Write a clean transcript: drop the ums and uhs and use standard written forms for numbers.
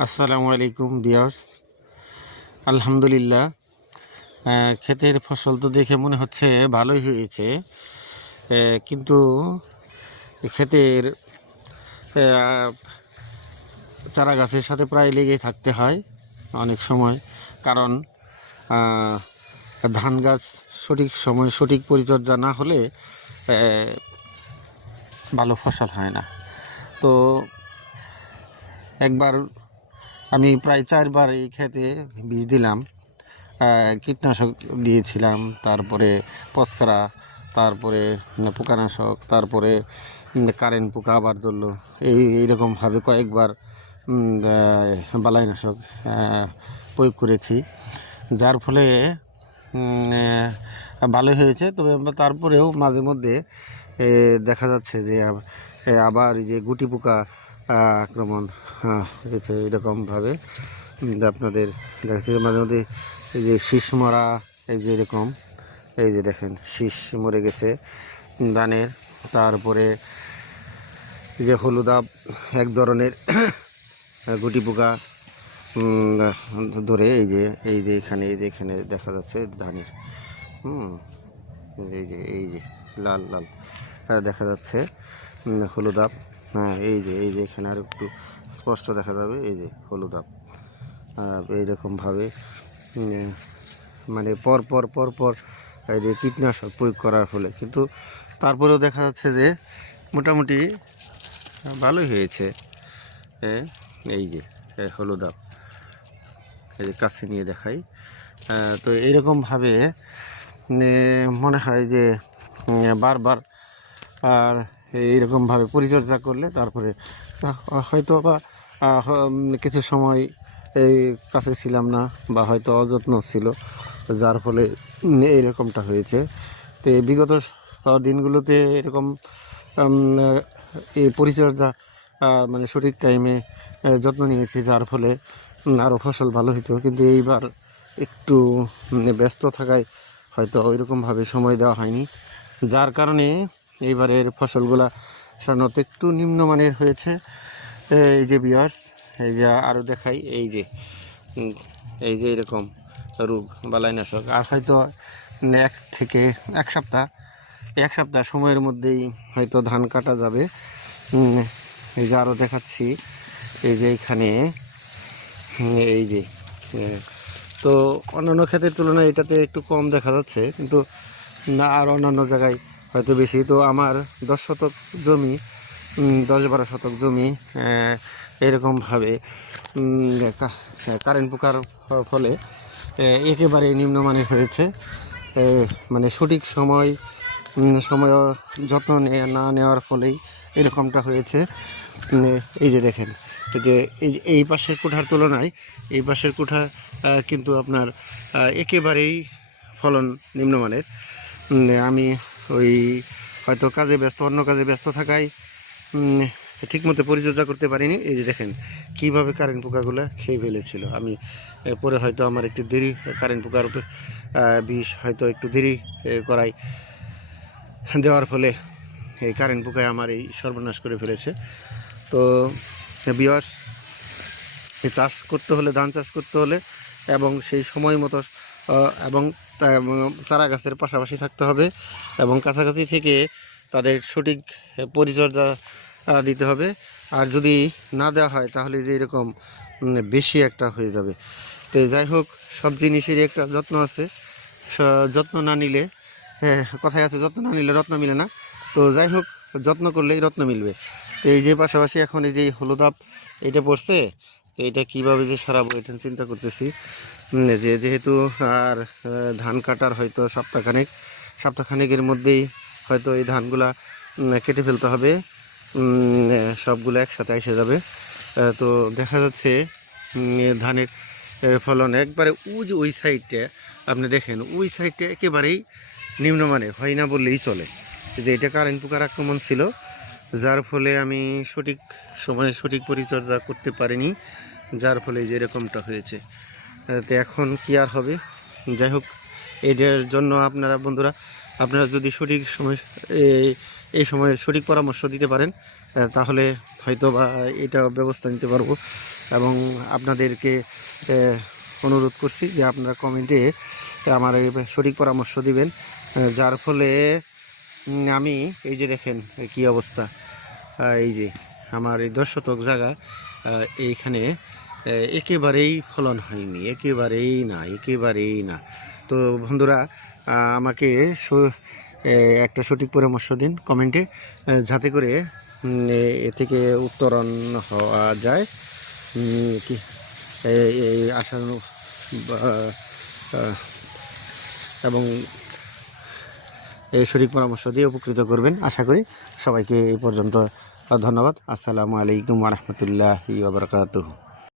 আসসালামু আলাইকুম ভিউয়ার্স। আলহামদুলিল্লাহ, ক্ষেতের ফসল তো দেখে মনে হচ্ছে ভালোই হয়েছে, কিন্তু ক্ষেতের আহ, চারা গাছের সাথে প্রায় লেগে থাকতে হয় অনেক সময়। কারণ আহ, ধান গাছ সঠিক সময় সঠিক পরিচর্যা না হলে ভালো ফসল হয় না। তো একবার আমি প্রায় 4বার এই ক্ষেতে বীজ দিলাম, কীটনাশক দিয়েছিলাম, তারপরে পস্করা, তারপরে পোকানাশক, তারপরে কারেন্ট পোকা আবার ধরলো। এইরকমভাবে কয়েকবার বালাইনাশক প্রয়োগ করেছি, যার ফলে ভালোই হয়েছে। তবে তারপরেও মাঝে মধ্যে দেখা যাচ্ছে যে আবার এই যে গুটি পোকা আক্রমণ হয়েছে এরকমভাবে। আপনাদের দেখা যাচ্ছে মাঝে মধ্যে এই যে শীষ মরা, এই যে এরকম, এই যে দেখেন শীষ মরে গেছে ধানের। তারপরে এই যে হলুদাব এক ধরনের গুটি পোকা ধরে, এই যে এখানে দেখা যাচ্ছে ধানের, এই যে লাল লাল দেখা যাচ্ছে হলুদাব। হ্যাঁ, এই যে এখানে আর একটু স্পষ্ট দেখা যাবে, এই যে হলুদাব। এইরকমভাবে মানে পর পর এই যে কীটনাশক প্রয়োগ করার ফলে, কিন্তু তারপরেও দেখা যাচ্ছে যে মোটামুটি ভালোই হয়েছে। এই যে হলুদাব, এই যে কাছে নিয়ে দেখাই। তো এইরকমভাবে মনে হয় যে বারবার আর এইরকমভাবে পরিচর্যা করলে তারপরে হয়তো বা কিছু সময় এই কাছে ছিলাম না, বা হয়তো অযত্ন ছিল, যার ফলে এইরকমটা হয়েছে। তো এই বিগত দিনগুলোতে এরকম এই পরিচর্যা মানে সঠিক টাইমে যত্ন নিয়েছি, যার ফলে আরও ফসল ভালো হতো। কিন্তু এইবার একটু ব্যস্ত থাকায় হয়তো ওইরকমভাবে সময় দেওয়া হয়নি, যার কারণে এইবারের ফসলগুলা সাধারণত একটু নিম্নমানের হয়েছে। এই যে ভিউয়ার্স, এই যে আরও দেখাই, এই যে এরকম রোগ বালাইনাশক, আর হয়তো এক সপ্তাহ সময়ের মধ্যেই হয়তো ধান কাটা যাবে। এই যে আরও দেখাচ্ছি, এই যে এখানে, এই যে তো অন্যান্য ক্ষেতের তুলনায় এটাতে একটু কম দেখা যাচ্ছে, কিন্তু না আর অন্যান্য জায়গায় হয়তো বেশি। তো আমার 10 শতক জমি, 10-12 শতক জমি এরকমভাবে কারেন্ট পোকার ফলে একেবারে নিম্নমানের হয়েছে। মানে সঠিক সময় যত্ন না নেওয়ার ফলেই এরকমটা হয়েছে। এই যে দেখেন, যে এই পাশের কোঠার তুলনায় এই পাশের কোঠা কিন্তু আপনার একেবারেই ফলন নিম্নমানের। আমি ওই হয়তো অন্য কাজে ব্যস্ত থাকায় ঠিকমতো পরিচর্যা করতে পারিনি। এই যে দেখেন কীভাবে কারেন্ট পোকাগুলো খেয়ে ফেলেছিল। আমি পরে হয়তো আমার একটু দেরি, কারেন্ট পোকার বিষ হয়তো একটু দেরি করাই দেওয়ার ফলে এই কারেন্ট পোকায় আমার এই সর্বনাশ করে ফেলেছে। তো ভিউয়ার্স, চাষ করতে হলে, ধান চাষ করতে হলে এবং সেই সময় মতো এবং চারা গাছের পাশাপাশি থাকতে হবে, এবং কাছাকাছি থেকে তাদের সঠিক পরিচর্যা দিতে হবে। আর যদি না দেওয়া হয় তাহলে যে এরকম বেশি একটা হয়ে যাবে। তো যাই হোক, সব জিনিসেরই একটা যত্ন আছে। যত্ন না নিলে, কথায় আছে, যত্ন না নিলে রত্ন মিলে না। তো যাই হোক, যত্ন করলেই রত্ন মিলবে। তো এই যে পাশাপাশি এখন এই যে হলুদাব এটা পড়ছে, তো এটা কীভাবে যে সারাবো এটা চিন্তা করতেছি। যেহেতু আর ধান কাটার হয়তো সপ্তাহখানেকের মধ্যেই হয়তো এই ধানগুলা কেটে ফেলতে হবে, সবগুলো একসাথে এসে যাবে। তো দেখা যাচ্ছে ধানের ফলন একবারে ওই সাইডটা আপনি দেখেন, ওই সাইডটা একেবারেই নিম্নমানের, হয় না বললেই চলে। যে এটা কারেন্ট পোকার আক্রমণ ছিল, যার ফলে আমি সঠিক সময়ে সঠিক পরিচর্যা করতে পারিনি, যার ফলে যে এরকমটা হয়েছে। তো এখন কি আর হবে। যাই হোক, এটার জন্য বন্ধুরা, আপনারা যদি সঠিক সময় এই সময়ে সঠিক পরামর্শ দিতে পারেন, তাহলে হয়তো বা এটা ব্যবস্থা নিতে পারবো। এবং আপনাদেরকে অনুরোধ করছি যে আপনারা কমেন্টে আমার সঠিক পরামর্শ দিবেন, যার ফলে আমি এই যে দেখেন কি অবস্থা, এই যে আমার এই 10 শতক জায়গা, এইখানে একেবারেই ফলন হয়নি, একেবারেই না। তো বন্ধুরা, আমাকে একটা সঠিক পরামর্শ দিন কমেন্টে, যাতে করে এ থেকে উত্তরণ হওয়া যায়। কি এই আশানু এবং এই সঠিক পরামর্শ দিয়ে উপকৃত করবেন আশা করি। সবাইকে এই পর্যন্ত ধন্যবাদ। আসসালামু আলাইকুম ওয়া রাহমাতুল্লাহি ওয়া বারাকাতুহু।